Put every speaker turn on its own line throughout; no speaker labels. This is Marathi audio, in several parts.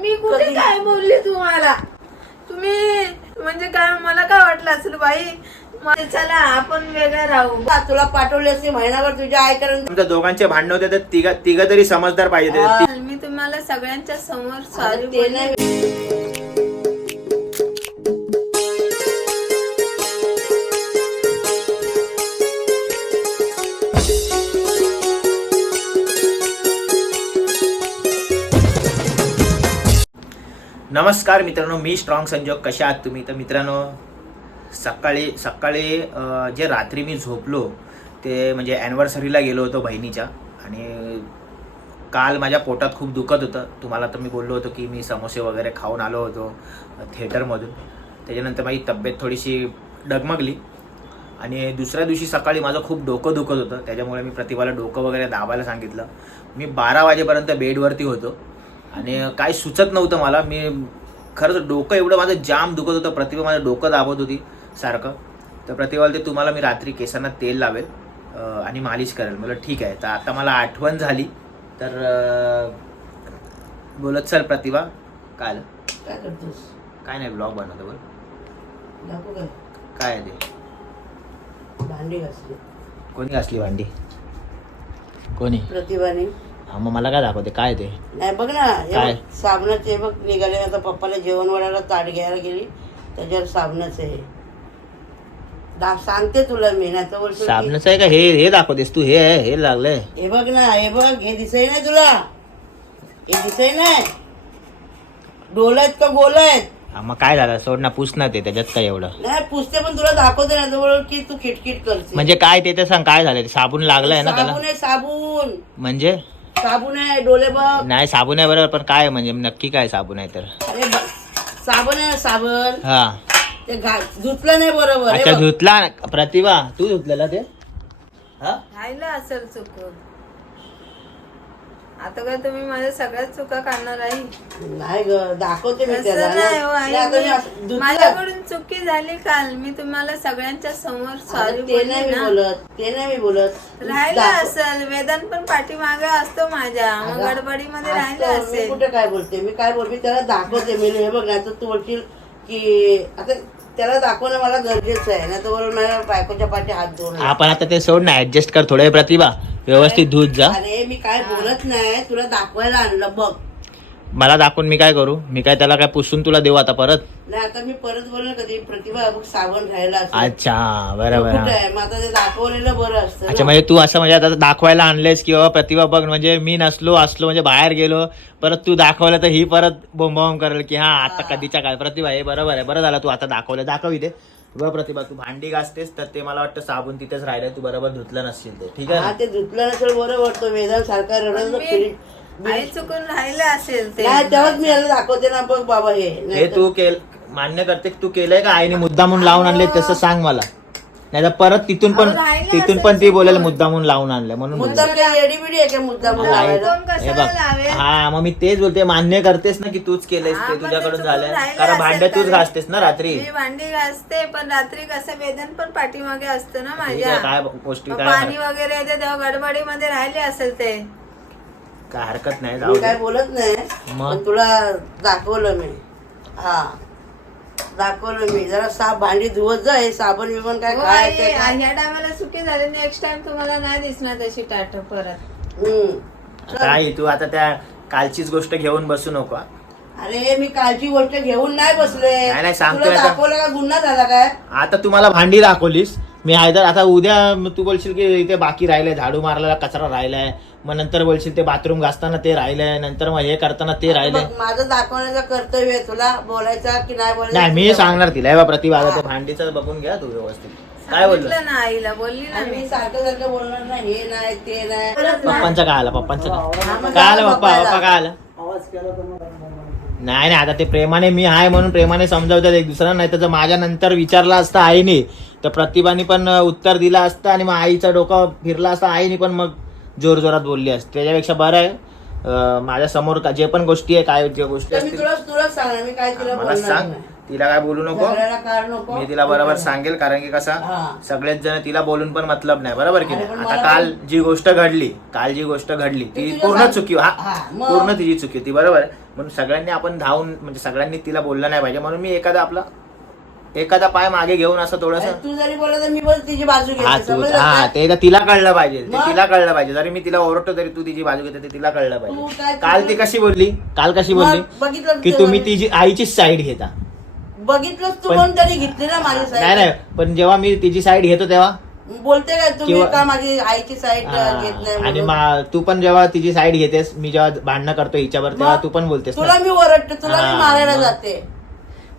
मी कुठे? काय बोलली तुम्हाला? तुम्ही म्हणजे काय मला काय वाटलं असेल बाई? चला आपण वेगळं राहू.
तुला पाठवली असते महिनाभर तुझ्या आईकडून.
तुमच्या दोघांचे भांडण होते तर तिघ तिघ तरी समजदार पाहिजे
हा.
मी तुम्हाला सगळ्यांच्या समोर सॉरी
नमस्कार मित्रांनो मी स्ट्रॉंग संजोग. कशा आहात तुम्ही? तर मित्रांनो सकाळी सकाळी जे रात्री मी झोपलो ते म्हणजे ॲनिव्हर्सरीला गेलो होतो बहिणीच्या. आणि काल माझ्या पोटात खूप दुखत होतं. तुम्हाला तर मी बोललो होतो की मी समोसे वगैरे खाऊन आलो होतो थिएटरमधून त्याच्यानंतर माझी तब्येत थोडीशी डगमगली. आणि दुसऱ्या दिवशी सकाळी माझं खूप डोकं दुखत होतं. त्याच्यामुळे मी प्रतिभाला डोकं वगैरे दाबायला सांगितलं. मी बारा वाजेपर्यंत बेडवरती होतो. आणि काय सुचत नव्हतं मला. मी खरंच डोकं एवढं माझं जाम दुखत होतं. प्रतिभा माझं डोकं दाबत होती सारखं. तर प्रतिभा बोलते तुम्हाला मी रात्री केसांना तेल लावेल आणि मालिश करेल. मला ठीक आहे. तर आता मला आठवण झाली. तर बोलत चल प्रतिभा काय आलं?
काय करतोस?
काय नाही ब्लॉग बनवतो बोल.
काय
काय आहे ते?
भांडी घासली.
कोणी घासली भांडी? कोणी?
प्रतिभाने.
हा मग मला काय दाखवते? काय ते?
नाही बघ ना हे
काय?
बघ, साबणाचे बघ निघाले आता पप्पाला जेवण वाढायला ताट घ्यायला गेली त्याच्यावर साबणच आहे. दा सांगते तुला मी नाही तर बोलशील की-
साबणाचं आहे का? हे हे दाखवतेस तू हे आहे हे लागलंय.
हे बघ ना हे बघ हे दिसय नाही तुला? हे दिसय नाही डोल आहेत का गोल आहेत?
हा, मग काय झालं? सोड ना पुस ना ते त्याच्यात काय एवढं?
नाही पुसते पण तुला दाखवते ना तर की तू किटकिट करते.
म्हणजे काय ते तर सांग काय झालं ते साबून लागलाय ना त्याला?
साबून आहे साबून.
म्हणजे?
साबून आहे डोले बघ.
नाही साबून आहे बरोबर पण काय म्हणजे नक्की काय साबून आहे तर.
अरे ब- साबण आहे साबण.
हा.
ते घा धुतलं नाही बरोबर हे
अच्छा
बघ.
धुतला प्रतिभा तू धुतलेला ते? हा?
राहिलं असेल चुकून. आता काय तुम्ही माझ्या सगळ्यात चुका काढणार आहे?
नाही ग दाखवते मी
नाही हो, आई.
नाही, आता मी असं
मी-
धुतलं.
माझ्याकडून चुकी झाली काल. मी तुम्हाला सगळ्यांच्या समोर सॉरी
अरे ते नाही
बोलली
मी
ना.
बोलत ते नाही मी बोलत.
राहिलं
दाखव-
असेल. वेदांत पण पाठीमागे असतो माझ्या. मग
अगं,
गडबडीमध्ये
असं
राहिलं
मी
असेल.
कुठे काय बोलते? मी काय बोलते? त्याला दाखवते. मी हे बघ नाही तर तू बोलशील की आता त्याला दाखवणं मला गरजेचं आहे. नाही तर माझ्या बायकोच्या पाठी हात धुवून
आपण आता ते सोड ना ऍडजस्ट कर थोडे प्रतिभा. व्यवस्थित धुत जा.
अरे मी काय बोलत नाही. तुला दाखवायला आणलं बघ.
मला दाखवून मी काय करू? मी काय त्याला काय पुसून तुला देऊ आता परत?
नाही आता मी परत बोलणार कधी. प्रतिभा बघ साबण राहिला असेल.
अच्छा बरोबर
कुठे
हा.
आहे? मग आता ते दाखवलेलं बरं असतं
अच्छा. म्हणजे तू असं म्हणजे आता दाखवायला आणलेस की बाबा प्रतिभा बघ म्हणजे मी नसलो असलो म्हणजे बाहेर गेलो परत तू दाखवलं तर ही परत बोंबावून करेल की हा आता कधीच्या काय प्रतिभा हे बरोबर आहे बरं झालं तू आता दाखवलं. दाखव इथे. बघ प्रतिभा तू भांडी घासतेस तर ते मला वाटतं साबण तिथेच राहिलंय तू बरोबर धुतलं नसशील ते. ठीक आहे
हा
ना?
ते धुतलं नसेल बरोबर तो वेदांत सारखा रडत
आई चुकून राहिलं असेल ते.
नाही तेव्हाच मी याला दाखवते ना बघ बाबा हे.
हे तू केल मान्य करते की तू केलंय का? आईने मुद्दामून लावून आणले तसं सांग मला. नाही तर परत तिथून पण
अहो, राहिलं
तिथून पण ती बोलेल. मुद्दामून लावून आणलं. म्हणून बोलले.
मुद्दाम काय एडीबिडी आहे का मुद्दाम
नाही.
लावायला?
कोण
हे
कशाला
बघ.
लावेल?
हा मग मी तेच बोलते मान्य करतेस ना की तूच केलंयस
हा,
ते
पण
तुझ्याकडून झालंय.
राहिलं
कारण
असेल
भांडे तूच
तर-
घासतेस ना रात्री.
मी भांडी घासते पण रात्री कसं वेदन पण पाठीमागे असतं ना
ठीक
माझ्या.
काय
मग
काय
पाणी वगैरे येते तेव्हा गडबडीमध्ये राहिले असेल ते.
काय हरकत नाही जाऊ
मी
दे.
काय बोलत नाही
मग?
पण तुला दाखवलं मी हा दाखवलं मी जरा साप भांडी धुवत जा हे साबण बिबण काय
हो, आई,
खायचं काय?
ह्या टायमाला चुकी झाली नेक्स्ट टाइम तुम्हाला नाही दिसणार तशी टाट परत
हम्म.
काय तू आता त्या कालचीच गोष्ट घेऊन बसू नको हा.
अरे मी कालची गोष्ट घेऊन नाही बसले
नाही, नाही, सांगतोय
तुला
आता.
दाखवलं का गुन्हा झाला काय
आता तुम्हाला भांडी दाखवलीस मी हायदर आता उद्या तू बोलशील की इथे बाकी राहिलंय झाडू मारलेला कचरा राहिलाय. मग नंतर बोलशील ते बाथरूम घासताना ते राहिलंय नंतर मग हे करताना ते राहिलंय.
माझं दाखवण्याचं कर्तव्य आहे तुला बोलायचा की नाही बोलायचं
नाही मी सांगणार तिला हे बघ, प्रतिभा आता ते भांडीचं बघून घ्या तू व्यवस्थित. काय बोललो?
ना आईला बोलली ना मी.
सारखं सारखं बोलणार नाही हे नाही ते नाही.
पप्पांचा काय आला पप्पांचा
हा,
काय काय आलं
जा
पप्पा. पप्पा काय आलं? नाही. नाही आता ते प्रेमाने मी आहे म्हणून प्रेमाने समजावतात एक दुसरा नाही तर माझ्या नंतर विचारला असता आईने तर प्रतिभाने पण उत्तर दिलं असतं आणि मग आईचा डोकं फिरला असता. आईने पण मग जोर जोरात बोलली असते. त्याच्यापेक्षा बरं आहे. माझ्यासमोर का- जे पण गोष्टी आहे काय ज्या गोष्टी
तर मी
असतील
तुला तुला सांगणार. मी काय तिला
मला
बोलणार
सांग.
नाही.
तिला काय बोलू नको.
झगडायला कारण नको.
मी तिला बरोबर सांगेल कारण की कसं
हा.
सगळेच जण तिला बोलून पण मतलब नाही. बरोबर की
अरे
नाही?
पण
आता
मला
काल जी गोष्ट घडली काल जी गोष्ट घडली
ती
पूर्ण
सांग-
चुकी हा.
हा, मग-
पूर्ण तिची चुकी होती बरोबर म्हणून सगळ्यांनी आपण धावून म्हणजे सगळ्यांनी तिला बोललं नाही पाहिजे. म्हणून मी एखादा आपला एखादा पाय मागे घेऊन असं थोडस.
तू जरी बोलला तर मी पण तिची बाजू
हा
घेते
तू
समजलं
हा
का?
ते तर तिला कळलं पाहिजे ते
मग?
तिला कळलं पाहिजे. जरी मी तिला ओरडतो तरी तू तिची बाजू घेते ते तिला कळलं
तू
पाहिजे. काल ती कशी बोलली? काल कशी बोलली?
बघितलं
की तुम्ही तिची आईची साईड घेता.
बघितलंच तू
पण-
कोण तरी घेतली ना माझी
नाही
साईड
नाही पण जेव्हा मी तिची साईड घेतो तेव्हा?
बोलते काय तुम्ही
किंवा-
का माझी आईची साईड घेत नाही
आणि
म्हणून?
मा- तू पण जेव्हा तिची साईड घेतेस मी जेव्हा भांडणं करतो हिच्यावर तेव्हा
मग
तू पण बोलतेस ना.
तुला मी ओरडते तुला मी मारायला
मग.
जाते.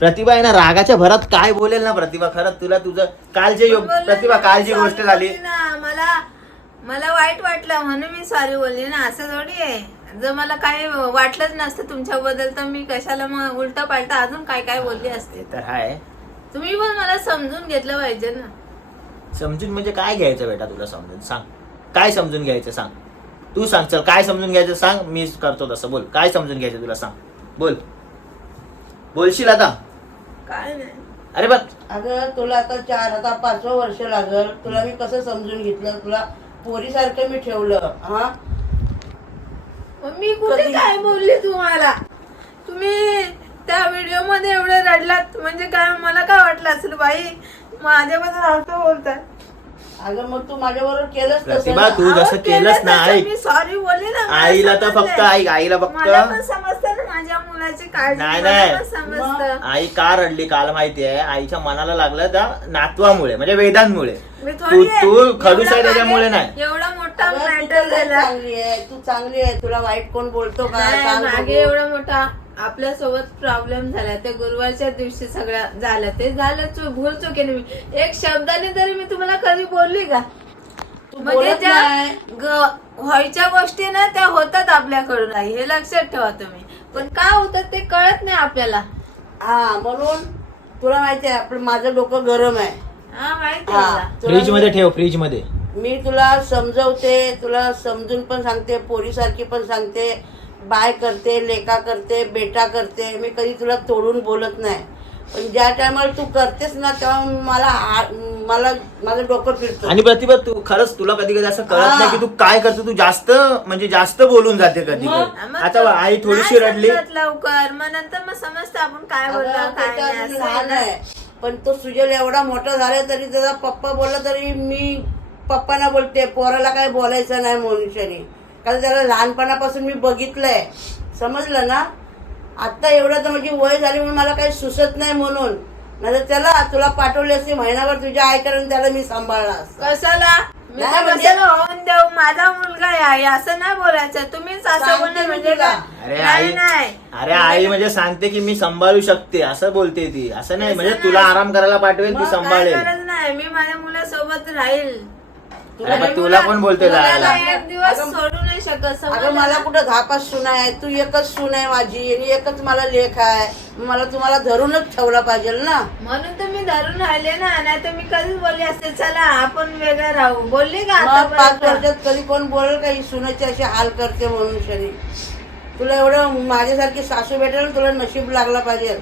प्रतिभा आहे ना रागाच्या भरात काय बोलेल ना प्रतिभा? खरंच तुला तुझं काल जे योग- प्रतिभा काल जी गोष्ट झाली.
ना मला मला वाईट वाटलं म्हणून मी सॉरी बोलली ना असं थोडी आहे. जर मला काही वाटलंच नसतं तुमच्याबद्दल तर मी कशाला मग उलट पालट अजून काय काय बोलली असते?
तर हाय
तुम्ही पण मला समजून घेतलं पाहिजे ना.
समजून म्हणजे काय घ्यायचं बेटा तुला समजून? सांग. काय समजून घ्यायचं सांग? तू सांग चल. काय समजून घ्यायचं सांग? मी करतो तसं. बोल. काय समजून घ्यायचं तुला सांग? बोल. बोलशील आता?
काय नाही.
अरे बघ.
अगं तुला आता चार आता पाचवं वर्ष लागल. तुला मी कसं समजून घेतलं? तुला पोरीसारखं मी ठेवलं हा?
मग मी कुठे
कधी-
काय बोलली तुम्हाला? तुम्ही त्या व्हिडिओमध्ये एवढे रडलात. म्हणजे काय मला काय वाटलं असेल बाई? माझ्याबद्दल असं बोलतात
अगं मग तू माझ्या बरोबर केलंच तसं
प्रतिभा,
ना.
तू जसं
अहो,
केलंस ना,
तसं
ऐक.
मी सॉरी बोलली ना मला
आईला तर
समजलंय.
फक्त ऐक आईला फक्त
मला पण समजतं ना माझ्या मुलाची काळजी
नाही,
मला
नाही.
पण समजतं
आई का रडली काल माहितीये आईच्या मनाला लागलं त्या नातवामुळे म्हणजे वेदांमुळे
मी
तू
थोडी आहे.
तू खडूस आहे
एवढा
त्याच्यामुळे
मागे-
नाही
एवढा मोठा
अगं, तू
मॅटर
तर लय
झाला
चांगली आहे तू चांगली आहे तुला वाईट कोण बोलतो का
नाही,
सांग
मागे
बघू.
एवढा मोठा आपल्यासोबत प्रॉब्लेम झाला. ते गुरुवारच्या दिवशी सगळं झालं. ते झालं चूक भूल चुकीने मी. एक शब्दाने तरी मी तुम्हाला कधी बोलली का?
तू
म्हणजे ज्या व्हायच्या गोष्टी ना त्या होतात आपल्याकडून. आई हे लक्षात ठेवा तुम्ही. पण का होतात ते कळत नाही आपल्याला.
हा म्हणून तुला माहिती आहे आपलं माझं डोकं गरम आहे.
हा माहिती
हा,
आहे मला.
तुला फ्रीजमध्ये
ठेव फ्रीजमध्ये.
मी तुला समजवते तुला समजून पण सांगते पोरीसारखी पण सांगते. बाय करते लेका करते बेटा करते. मी कधी तुला तोडून बोलत नाही. पण ज्या टायमाला तू करतेस ना तेव्हा मला आ- मला माझं डोकं फिरतं.
आणि प्रतिभा तू खरंच तुला कधी कधी असं कळत
हा.
नाही की तू काय करतो? तू जास्त म्हणजे जास्त बोलून जाते कधी कधी.
मग
आता आई
नाही
थोडीशी रडली.
समजत लवकर? मग नंतर मग समजतं आपण काय बोललो
ते
काय
तर
नाही
अजून
असं आहे
लहान. आहे. पण तो सुजल एवढा मोठा झाला तरी त्याचा पप्पा बोलला तरी मी पप्पांना बोलते. पोराला काय बोलायचं नाही मनुष्याने. कारण त्याला लहानपणापासून मी बघितलंय. समजलं ना? आता एवढं तर माझी वय झाली म्हणून मला काही सुचत नाही म्हणून. नाही त्याला तुला पाठवले असते महिनाभर तुझ्या आईकडून त्याला मी सांभाळला असता.
कशाला? मी
नाही
तर
म्हणजे-
कशाला होऊन देऊ? माझा मुलगा आहे असं नाही बोलायचं. तुम्हीच असं
सांगते
बोलणे
मी
म्हणजे
तुला.
काय?
अरे
नाही
आई
नाही.
अरे आई म्हणजे सांगते की मी सांभाळू शकते असं बोलते ती. असं नाही म्हणजे तुला. आराम करायला पाठवेल ती
मग काय
काय
सांभाळेल.
गरज नाही. मी माझ्या मुलासोबत राहील.
अरे तुला
मुला-
पण बोलते
मुलाला
जायला.
एक दिवस
अगं-
सोडू नाही शकत
अगं मला? कुठं दहा पाच सून आहे? तू एकच सून आहे माझी आणि एकच मला लेख आहे. मला तुम्हाला धरूनच ठेवला पाहिजे ना?
म्हणून तर मी धरून राहिले ना नाही तर मी कधीच बोलली असते चला आपण वेगळं राहू. बोलली का
मग पाच
आतापर्यंत
वर्षात कधी कोण बोलेल का ही सुनाची अशी हाल करते मनुष्याने तुला एवढं माझ्यासारखी सासू भेटेल तुला नशीब लागला पाहिजे.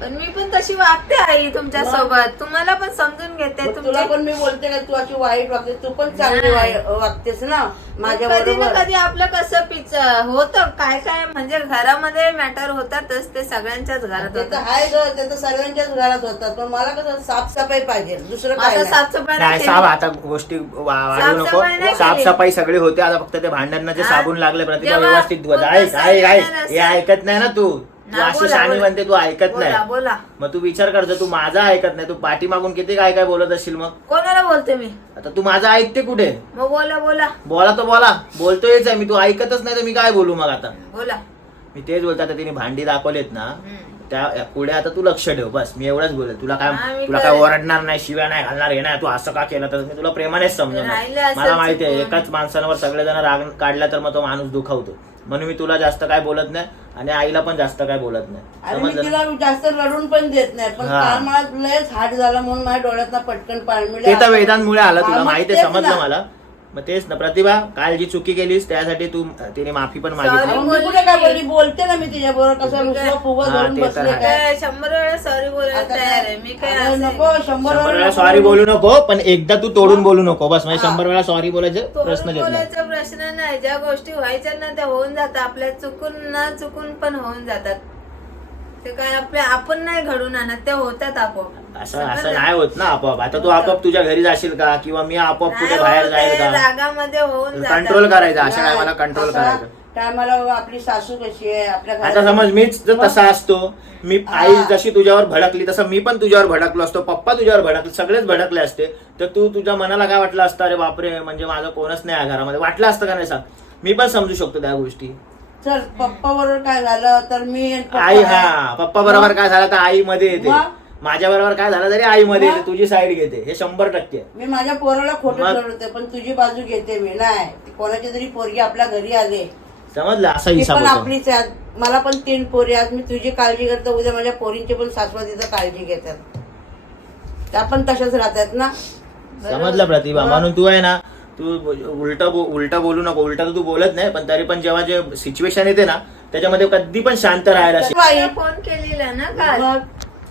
पण मी पण तशी वागते आई तुमच्यासोबत तुम्हाला पण समजून घेते
मग तुला
तुमच्या
पण मी बोलते का तू अशी वाईट वागते तू पण चांगली
नाही.
वाई- वागतेस ना माझ्या
कधी ना
बरोबर.
कधी आपलं कसं पिच होतं काय काय म्हणजे घरामध्ये मॅटर होतातच ते सगळ्यांच्याच घरात
ते तर
होतात.
आहे ग ते तर सगळ्यांच्याच घरात होतात. पण मला कसं साफसफाई पाहिजे. दुसरं काय
आता
नाही.
साफसफाई
नाही
नाही
साप
केली.
आता गोष्टी वा- वाढू
साफसफाई
नको साफसफाई सगळी होते आता फक्त ते भांडणांना जे
हा?
साबून लागले प्रतिभा
जेव्हा
व्यवस्थित धुवत.
कोणता
ऐक ऐक ऐक
सण
हे ऐकत नाही ना तू. तू
ना,
अशी
बोला,
शाणी
बोला.
म्हणते तू ऐकत
बोला
नाही.
बोला.
मग तू विचार कर जर तू माझा ऐकत नाही तू पाठीमागून किती काय काय बोलत असशील मग?
कोणाला बोलते मी?
आता तू माझा ऐकते कुठे?
मग बोला बोला.
बोला तो बोला. बोलतोयच आहे मी तू ऐकतच नाही तर मी काय बोलू मग आता?
बोला.
मी तेच बोलतो आता तिने भांडी दाखवलेत ना
हम्म.
त्या पुढे आता तू लक्ष ठेव बस. मी एवढंच बोलेल तुला काय
मी
तुला काय
कळेल.
ओरडणार नाही शिव्या नाही घालणार हे नाही तू असं का केलं? तर मी तुला प्रेमानेच
राहिलं असेल
मला माहिती आहे
चुकून.
एकाच माणसांवर सगळेजण राग काढला तर मग तो माणूस दुखावतो. म्हणून मी तुला जास्त काय बोलत नाही आणि आईला पण जास्त काय बोलत नाही
आणि मी
समजलं
तिला जास्त रडून पण देत नाही पण
हा.
काल मला लयच हाट झाला म्हणून माझ्या डोळ्यात पटकन पाणी
ते तर वेदांमुळे आलं तुला
हा, मग
माहिती आहे
तेच
समजलं. मला मग तेच ना प्रतिभा काल जी चुकी केलीस त्यासाठी तू तिने माफी पण. मागितली.
अहो, मी कुठे काय बोलली? बोलते ना मी तिच्या बरोबर कसं
काय-
नुसतं फुगं
हा,
धरून
ते तर
बसले
आहे.
काय?
काय शंभर वेळा सॉरी बोलायला
आता
तयार आहे. मी काय
अरे
असं-
नको शंभर
शंभर वेळा सॉरी बोलू. नको पण एकदा तू तोडून बोलू नको बस म्हणजे शंभर वेळा सॉरी बोलायचं
तोडून
प्रश्न येत नाही.
बोलायचा प्रश्न नाही. ज्या गोष्टी व्हायच्या ना त्या होऊन जातात. आपल्या चुकून न चुकून पण होऊन जातात. ते काय आपल्या आपण नाही घडून आणत ते होतात आपोआप.
असं असं नाही होत ना आपोआप. आता तू आपोआप तुझ्या घरी जाशील का? किंवा मी आपोआप कुठे बाहेर जाईल का?
रागामध्ये होऊन जातात.
कंट्रोल करायचं अशा काय मला कंट्रोल करायचं.
टायमाला आपली सासू कशी आहे? आपल्या
आता समज मीच जर तसा असतो मी आई
हा.
जशी तुझ्यावर भडकली तसं मी पण तुझ्यावर भडकलो असतो पप्पा तुझ्यावर भडकले सगळेच भडकले असते. तर तू तुझ्या मनाला काय वाटलं असतं? अरे बापरे म्हणजे माझं कोणच नाही आहे घरामध्ये. वाटलं असतं का नाही सांग? मी पण समजू शकतो त्या गोष्टी.
चल पप्पा बरोबर काय झालं तर मी आणि पप्पा
आई हा पप्पा बरोबर काय झालं तर आई मध्ये येते.
मग?
माझ्या बरोबर काय झालं तरी आई मध्ये? येते तुझी साईड घेते. हे शंभर टक्के.
मी माझ्या पोराला खोटं? ठरवते पण तुझी बाजू घेते मी नाही ती कोणाची तरी पोरगी आपल्या घरी आले.
समजलं? असा
ती
हिसाब
पण
होतो.
आपलीच आहे. मला पण तीन पोरी आहेत. मी तुझी काळजी करतो. उद्या माझ्या पोरींची पण सासवा तिचं काळजी घेतात. त्या पण तशाच राहतात ना.
समजलं प्रतिभा? म्हणून तू आहे ना तू उलट उलट बोलू नको. उलट तर तू बोलत नाही पण तरी पण जेव्हा जे सिच्युएशन येते ना त्याच्यामध्ये कधी पण शांत राहायला शिक.
फोन केलेला ना काल.
मग?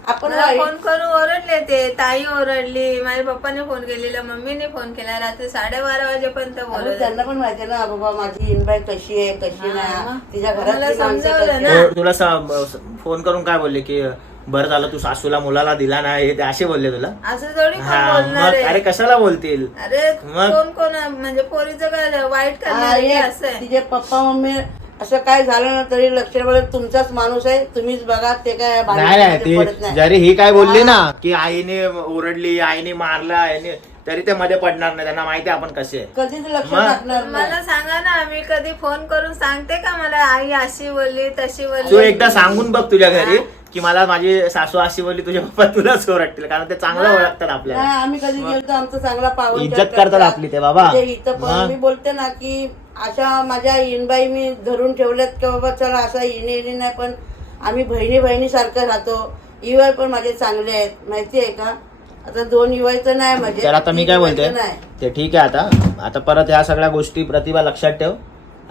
आपण.
फोन करून ओरडले ते. ताई ओरडली माझ्या पप्पाने फोन केलेला मम्मीने फोन केला. रात्री साडेबारा वाजेपर्यंत बोलत
त्यांना पण माहिती ना बाबा माझी इनबाई कशी आहे कशी
हा,
नाही. तिच्या माणसं
समजावलं
कशी
ना.
तुला फोन करून काय बोलले की बरं झालं तू सासूला मुलाला दिला नाही. ते असे बोलले तुला?
असं थोडी कोण
हा
बोलणार
मग अरे कशाला बोलतील?
अरे
मग?
कोण कोण? म्हणजे पोरीचं काय वाईट करणार असं आहे?
तिचे पप्पा मम्मी असं काय झालं ना तरी लक्ष तुमचाच माणूस आहे तुम्हीच बघा ते काय
नाही
भांडणामध्ये
नाही
पडत
ते
नाही.
जरी ही काय बोलली ना की आईने ओरडली आईने मारला आईने तरी ते मध्ये पडणार नाही त्यांना माहिती आहे आपण कसे आहे.
कधीच लक्ष
मग?
टाकणार नाही
मला सांगा ना मी कधी फोन करून सांगते का मला आई अशी बोलली तशी
तू
बोलली
एकदा सांगून बघ तुझ्या घरी की मला माझी सासू अशी बोलली तुझे पप्पा तुलाच ओरडतील कारण ते चांगलं? ओळखतात आपल्याला
आम्ही कधी गेलो आमचा चांगला पावन
इज्जत करतात आपली ते बाबा.
म्हणजे इथं पण
मग?
मी बोलते ना की अशा माझ्या इनबाई मी धरून ठेवल्यात की बाबा चला असं इने इने नाही पण आम्ही बहिणी बहिणी सारखं राहतो. इवाय पण माझे चांगले आहेत. माहिती आहे का? आता दोन इवाय तर नाही माझे.
तर आता मी काय बोलते
नाही.
ते ठीक आहे आता. आता परत ह्या सगळ्या गोष्टी प्रतिभा लक्षात ठेव.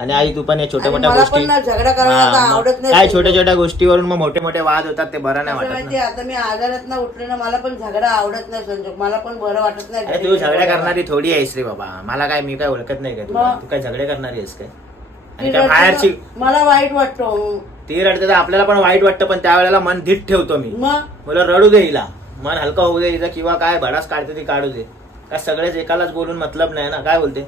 आणि आई तू पण या छोट्या मोठ्या
मला
गोष्टी
पण ना झगडा करायला आता
हा, मग
आवडत नाही
काय छोट्या छोट्या गोष्टीवरून मग मोठे मोठे वाद होतात ते बरं नाही वाटत
माहिती
ना
आता मी आजारात ना उठले ना मला पण झगडा आवडत नाही संजोग. मला पण बरं वाटत नाही
अरे तू झगड्या करणारी थोडी आहेस रे बाबा. मला काय मी काय ओळखत नाही का तुला?
मग?
तू काय झगडे करणारी आहेस काय? आणि काय बाहेरची
मला वाईट वाटतो
ती रडते तर आपल्याला पण वाईट वाटतं पण त्यावेळेला मन धीट ठेवतो मी.
मग?
मला रडू दे हिला. मन हलका होऊ दे हिचा किंवा काय भडास काढते ती काढू दे. काय सगळेच एकालाच बोलून मतलब नाही ना? काय बोलते?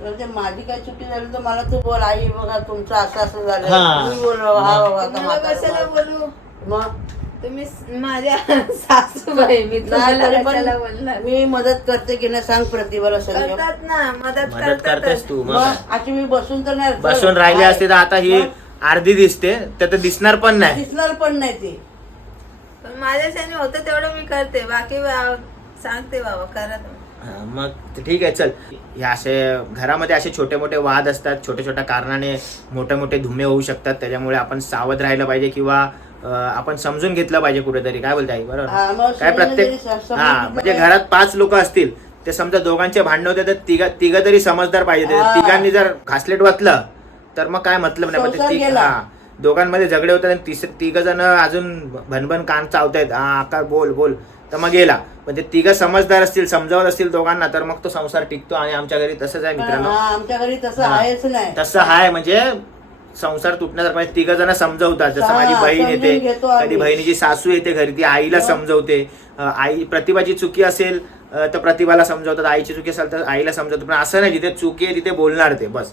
म्हणजे माझी काय चुकी झाली तर मला तू बोल आई बघा तुमचं असं असं झालं.
हा.
मी बोल हा बाबा आता
तुम्हाला कशाला
म्हातारं
बोलू?
मग?
तुम्ही स- माझ्या सासूबाई मी
नाही
तुम्हाला
तरी
कशाला
पण
बोलणार?
मी मदत करते की नाही सांग प्रतिभाला संजोग
करतात ना मदत
मदत करतेस तू मग
मग?
काय?
अशी मी बसून तर नाही
बसून राहिली असते तर आता ही अर्धी दिसते तर ते दिसणार पण नाही.
दिसणार पण नाही ती.
पण माझ्याच्याने होतं तेवढं मी करते. बाकी बा- सांगते बाबा करा तुम्ही.
मग ठीक आहे चल. हे असे घरामध्ये असे छोटे मोठे वाद असतात छोट्या छोट्या कारणाने मोठे मोठे धुमे होऊ शकतात त्याच्यामुळे आपण सावध राहिलं पाहिजे किंवा आपण समजून घेतलं पाहिजे कुठेतरी. काय बोलते आई
हा,
बरोबर काय प्रत्येक हा म्हणजे. घरात पाच लोक असतील ते समजा दोघांचे भांडण होते तर तिघ तिघ तरी समजदार पाहिजे. तिघांनी जर घासलेट वाचलं तर मग काय मतलब नाही?
गेला.
हा. दोघांमध्ये झगडे होतात आणि तिस तिघ जण अजून भनभन कान चावतायत. हा आकार बोल बोल. तर मग गेला. पण ते तिघ समजदार असतील समजावत असतील दोघांना तर मग तो संसार टिकतो आणि आमच्या घरी तसंच आहे मित्रांनो.
आमच्या घरी तसं. आहेच नाही.
तसं आहे म्हणजे संसार तुटण्यासारखं म्हणजे तिघ जण समजवतात. जसं माझी बहीण येते. कधी बहिणीची सासू येते घरी ती आईला? समजवते. आई प्रतिभाची चुकी असेल तर प्रतिभाला समजवतात. आईची चुकी असेल तर आईला समजवतात. पण असं नाही जिथे चुकी आहे तिथे बोलणार ते. बस.